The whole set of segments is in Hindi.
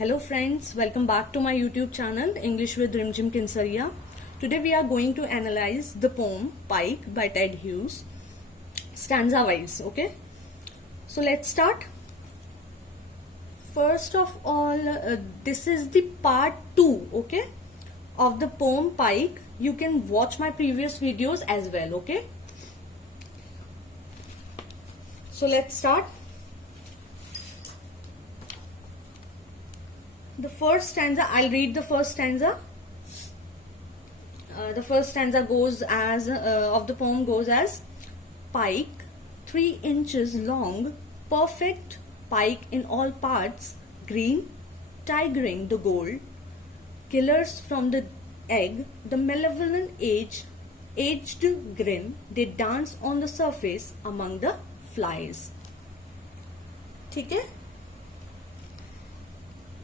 Hello friends, welcome back to my YouTube channel English with Rimjim Kinsaria. Today we are going to analyze the poem Pike by Ted Hughes, stanza wise, okay? So let's start. First of all, this is the part 2, okay, of the poem Pike. You can watch my previous videos as well, okay? So let's start. The first stanza, I'll read the first stanza. The first stanza goes as, of the poem goes as, Pike, 3 inches long, perfect pike in all parts, green, tigering the gold, killers from the egg, the malevolent aged grin, they dance on the surface among the flies. ठीक है,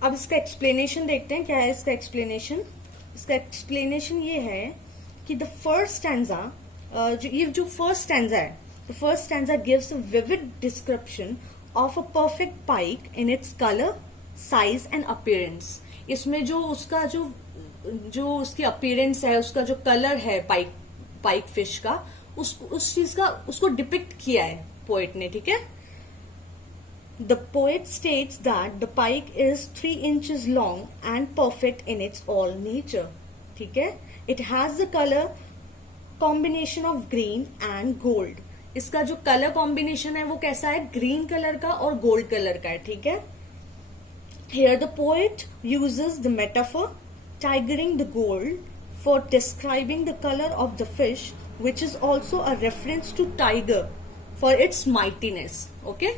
अब इसका एक्सप्लेनेशन देखते हैं. क्या है इसका एक्सप्लेनेशन? इसका एक्सप्लेनेशन ये है कि द फर्स्ट स्टैंजा, जो फर्स्ट स्टैंजा है, the first stanza gives a vivid description of a perfect pike in its colour, size and appearance. इसमें जो उसका जो उसकी अपीयरेंस है, उसका जो कलर है पाइक फिश का, उस चीज का उसको डिपिक्ट किया है पोएट ने. ठीक है. The poet states that the pike is 3 inches long and perfect in its all nature. ठीक है. It has the color combination of green and gold. इसका जो कलर कॉम्बिनेशन है वो कैसा है? ग्रीन कलर का और गोल्ड कलर का है. ठीक है. Here the poet uses the metaphor tigering the gold for describing the color of the fish, which is also a reference to tiger for its mightiness. Okay.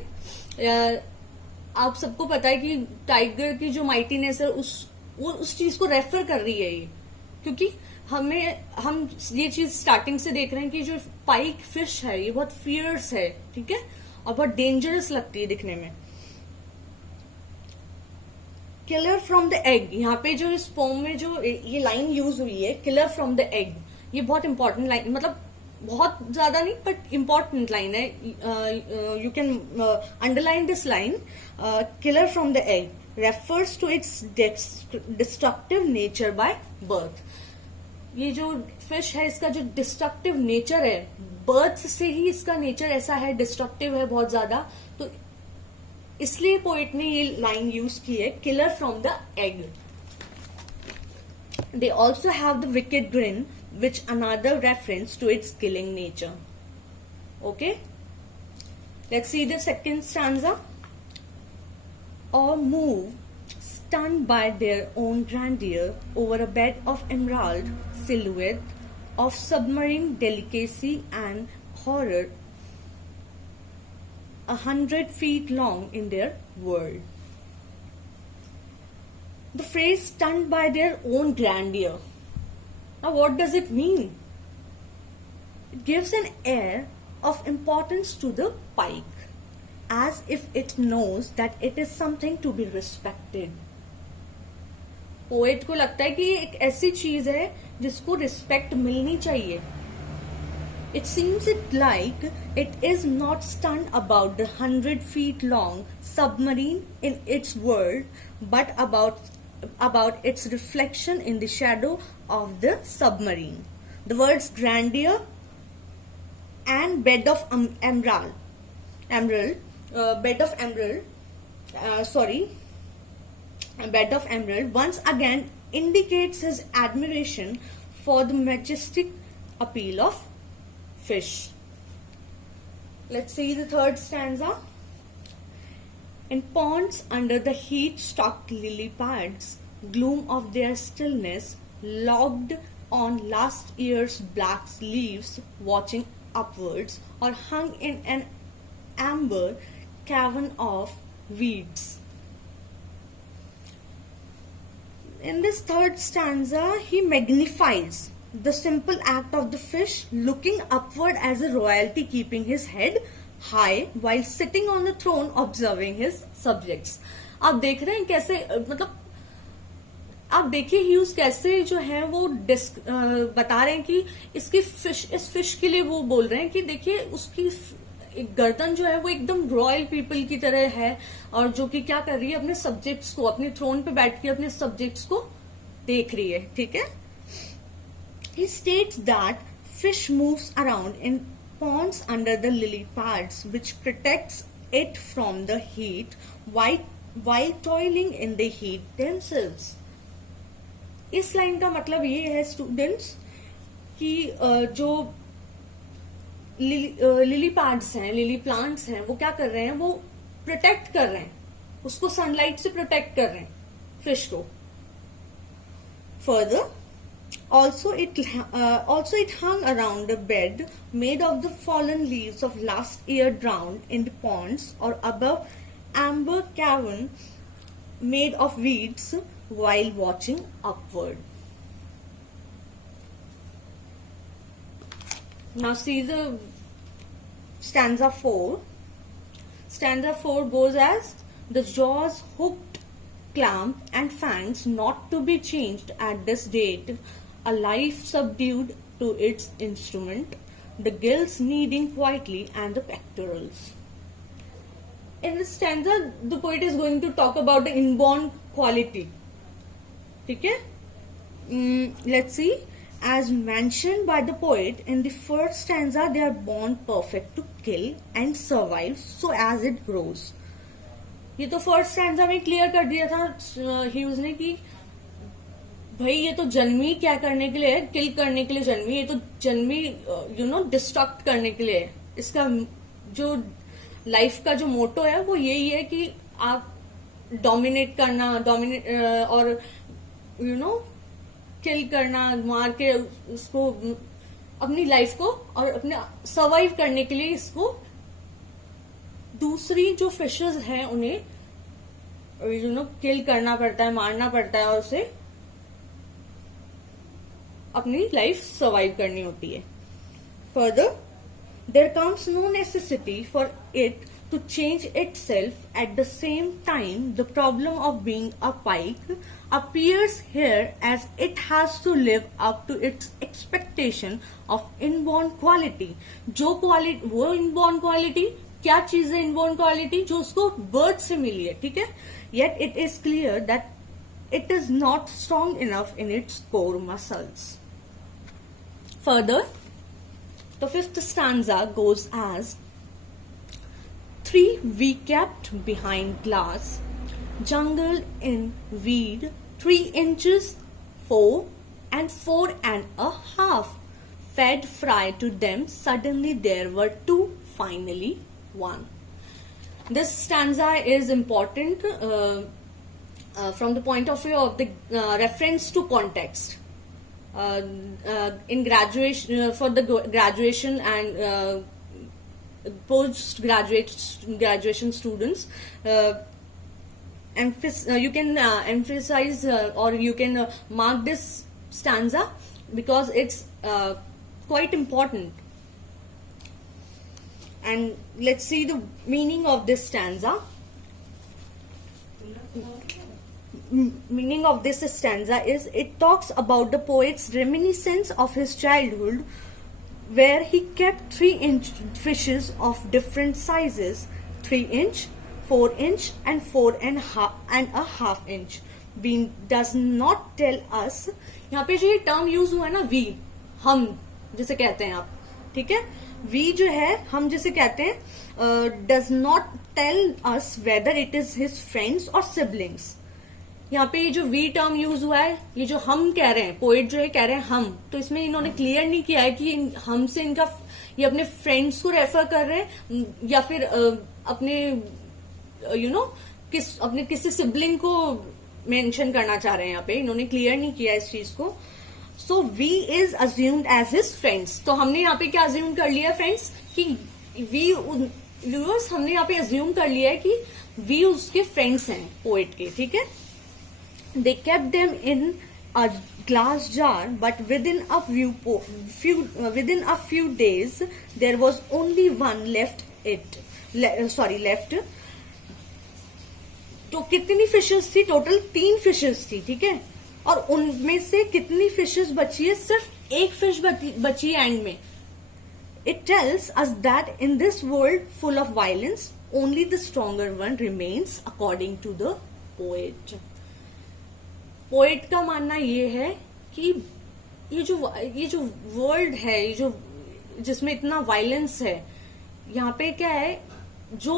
आप सबको पता है कि टाइगर की जो माइटीनेस है उस चीज को रेफर कर रही है ये, क्योंकि हम ये चीज स्टार्टिंग से देख रहे हैं कि जो पाइक फिश है ये बहुत फियर्स है. ठीक है. और बहुत डेंजरस लगती है दिखने में. किलर फ्रॉम द एग, यहाँ पे जो इस पोम में जो ये लाइन यूज हुई है, किलर फ्रॉम द एग, ये बहुत इंपॉर्टेंट लाइन, मतलब बहुत ज्यादा नहीं बट इंपॉर्टेंट लाइन है. You can underline this line. Killer from the egg refers to its destructive nature by birth. ये जो फिश है इसका जो डिस्ट्रक्टिव नेचर है, बर्थ से ही इसका नेचर ऐसा है, डिस्ट्रक्टिव है बहुत ज्यादा. तो इसलिए पोएट ने ये लाइन यूज की है, killer from the egg. They also have the wicked grin, which another reference to its killing nature. Okay? Let's see the second stanza. Or move, stunned by their own grandeur, over a bed of emerald silhouette, of submarine delicacy and horror, 100 feet long in their world. The phrase stunned by their own grandeur. Now what does it mean? It gives an air of importance to the pike, as if it knows that it is something to be respected. Poet को लगता है कि ये एक ऐसी चीज है जिसको रिस्पेक्ट मिलनी चाहिए. It seems like it is not stunned about the 100 feet long submarine in its world, but about its reflection in the shadow of the submarine. The words grandeur and bed of emerald, bed of emerald once again indicates his admiration for the majestic appeal of fish. Let's see the third stanza. In ponds under the heat-stalked lily pads, gloom of their stillness, logged on last year's black leaves, watching upwards, or hung in an amber cavern of weeds. In this third stanza, he magnifies the simple act of the fish looking upward as a royalty, keeping his head high while sitting on the throne observing his subjects. आप देख रहे हैं कैसे, मतलब आप देखिए ह्यूज कैसे जो है वो बता रहे हैं कि इस फिश के लिए वो बोल रहे हैं कि देखिए उसकी एक गर्दन जो है वो एकदम रॉयल पीपल की तरह है, और जो कि क्या कर रही है, अपने सब्जेक्ट्स को, अपने थ्रोन पे बैठ के अपने सब्जेक्ट्स को देख रही है, ठीक है। He states that fish moves around in ponds under the lily pads, which protects it from the heat while toiling in the heat themselves. इस लाइन का मतलब ये है स्टूडेंट्स कि जो लिली पैड्स हैं, लिली प्लांट्स हैं, वो क्या कर रहे हैं, वो प्रोटेक्ट कर रहे हैं, उसको सनलाइट से प्रोटेक्ट कर रहे हैं फिश को। Further also it hung around a bed made of the fallen leaves of last year drowned in the ponds, or above amber cavern made of weeds while watching upward. Now see the stanza 4. Stanza 4 goes as: the jaws hooked, clamp and fangs not to be changed at this date, a life subdued to its instrument, the gills kneading quietly and the pectorals. In this stanza, the poet is going to talk about the inborn quality. Okay? Let's see. As mentioned by the poet in the first stanza, they are born perfect to kill and survive so as it grows. ये तो फर्स्ट स्टैंजा में क्लियर कर दिया था ह्यूज ने कि भाई ये तो जन्मी क्या करने के लिए है, किल करने के लिए जन्मी, ये तो जन्मी डिस्ट्रक्ट करने के लिए है। इसका जो लाइफ का जो मोटो है वो यही है कि आप डोमिनेट करना, और किल करना, मार के उसको, अपनी लाइफ को और अपने सर्वाइव करने के लिए इसको दूसरी जो फिशेस हैं उन्हें किल करना पड़ता है, मारना पड़ता है, और उसे अपनी लाइफ सर्वाइव करनी होती है। Further, there comes no necessity for it to change itself. At the same time, the problem of being a pike appears here, as it has to live up to its expectation of inborn quality. वो inborn quality क्या चीज है? inborn quality जो उसको birth से मिली है, ठीक है। Yet it is clear that it is not strong enough in its core muscles. Further, the fifth stanza goes as: three we kept behind glass, jungle in weed, 3 inches, 4 and 4.5. Fed fry to them, suddenly there were 2, finally 1. This stanza is important from the point of view of the reference to context. In graduation, for the graduation and graduation students, you can emphasize or you can mark this stanza because it's quite important. And let's see the meaning of this stanza. Meaning of this stanza is: it talks about the poet's reminiscence of his childhood, where he kept 3-inch fishes of different sizes, 3-inch, 4-inch and 4.5 inch. We does not tell us, यहाँ पे जो ये टर्म यूज हुआ है ना, वी, हम जिसे कहते हैं आप, ठीक है, वी जो है हम जिसे कहते हैं, does not tell us whether it is his friends or siblings. यहाँ पे ये जो वी टर्म यूज हुआ है, ये जो हम कह रहे हैं, पोएट जो है कह रहे हैं हम, तो इसमें इन्होंने क्लियर नहीं किया है कि हमसे इनका ये अपने फ्रेंड्स को रेफर कर रहे हैं या फिर अपने अपने किसी सिबलिंग को मेंशन करना चाह रहे हैं। यहाँ पे इन्होंने क्लियर नहीं किया इस चीज को। So we is assumed as his friends. तो हमने यहाँ पे क्या अज्यूम कर लिया फ्रेंड्स कि वी व्यूअर्स, हमने यहाँ पे अज्यूम कर लिया है कि वी उसके फ्रेंड्स हैं पोएट के, ठीक है। They kept them in a glass jar, but within a few days, there was only one left. तो कितनी फिशेस थी? टोटल 3 फिशेस थी, ठीक है। और उनमें से कितनी फिशेस बची है? सिर्फ एक फिश बची है एंड में। It tells us that in this world full of violence, only the stronger one remains, according to the poet. Poet का मानना ये है कि ये जो वर्ल्ड है, ये जो जिसमें इतना वायलेंस है, यहाँ पे क्या है, जो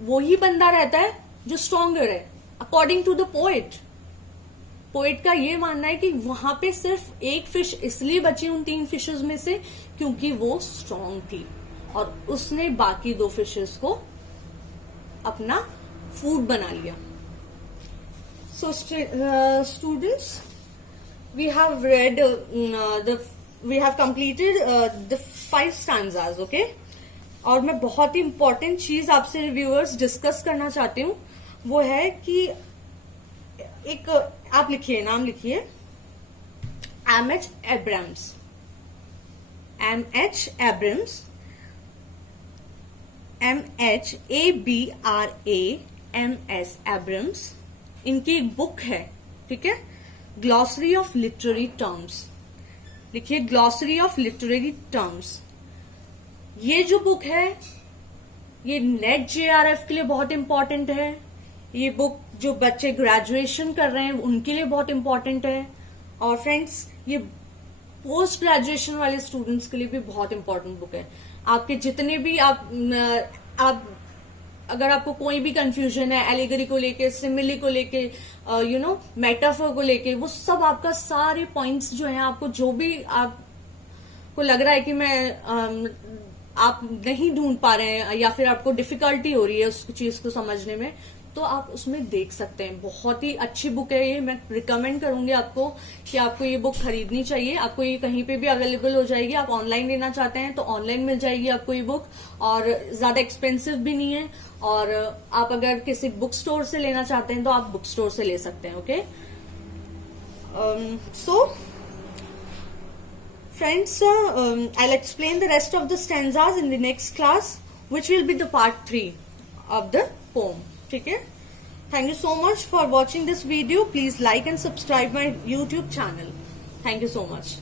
वही बंदा रहता है जो स्ट्रॉन्गर है, according to the poet. Poet का ये मानना है कि वहां पे सिर्फ एक फिश इसलिए बची उन 3 फिशेस में से क्योंकि वो स्ट्रांग थी और उसने बाकी 2 फिशेस को अपना फूड बना लिया. So students, we have read we have completed the 5 stanzas. Okay, और मैं बहुत ही इंपॉर्टेंट चीज आपसे रिव्यूअर्स डिस्कस करना चाहती हूँ. वो है कि एक आप लिखिए, नाम लिखिए, M.H. Abrams. M.H. Abrams. M.H. A.B.R.A.M.S. Abrams. इनकी एक बुक है, ठीक है, ग्लॉसरी ऑफ लिटरेरी टर्म्स. लिखिए ग्लॉसरी ऑफ लिटरेरी टर्म्स. ये जो बुक है ये नेट JRF के लिए बहुत इंपॉर्टेंट है. ये बुक जो बच्चे ग्रेजुएशन कर रहे हैं उनके लिए बहुत इंपॉर्टेंट है. और फ्रेंड्स, ये पोस्ट ग्रेजुएशन वाले स्टूडेंट्स के लिए भी बहुत इंपॉर्टेंट बुक है. आपके जितने भी आप अगर आपको कोई भी कंफ्यूजन है एलिगरी को लेके, सिमिली को लेके, मेटाफर को लेके, वो सब आपका सारे पॉइंट्स जो हैं, आपको जो भी आपको लग रहा है कि आप नहीं ढूंढ पा रहे हैं या फिर आपको डिफिकल्टी हो रही है उस चीज को समझने में, तो आप उसमें देख सकते हैं. बहुत ही अच्छी बुक है ये. मैं रिकमेंड करूंगी आपको कि आपको ये बुक खरीदनी चाहिए. आपको ये कहीं पे भी अवेलेबल हो जाएगी. आप ऑनलाइन लेना चाहते हैं तो ऑनलाइन मिल जाएगी आपको ये बुक, और ज्यादा एक्सपेंसिव भी नहीं है. और आप अगर किसी बुक स्टोर से लेना चाहते हैं तो आप बुक स्टोर से ले सकते हैं. Okay, so friends, I'll explain the rest of the stanzas in the next class, which will be the part 3 of the poem. ठीक है? Thank you so much for watching this video. Please like and subscribe my YouTube channel. Thank you so much.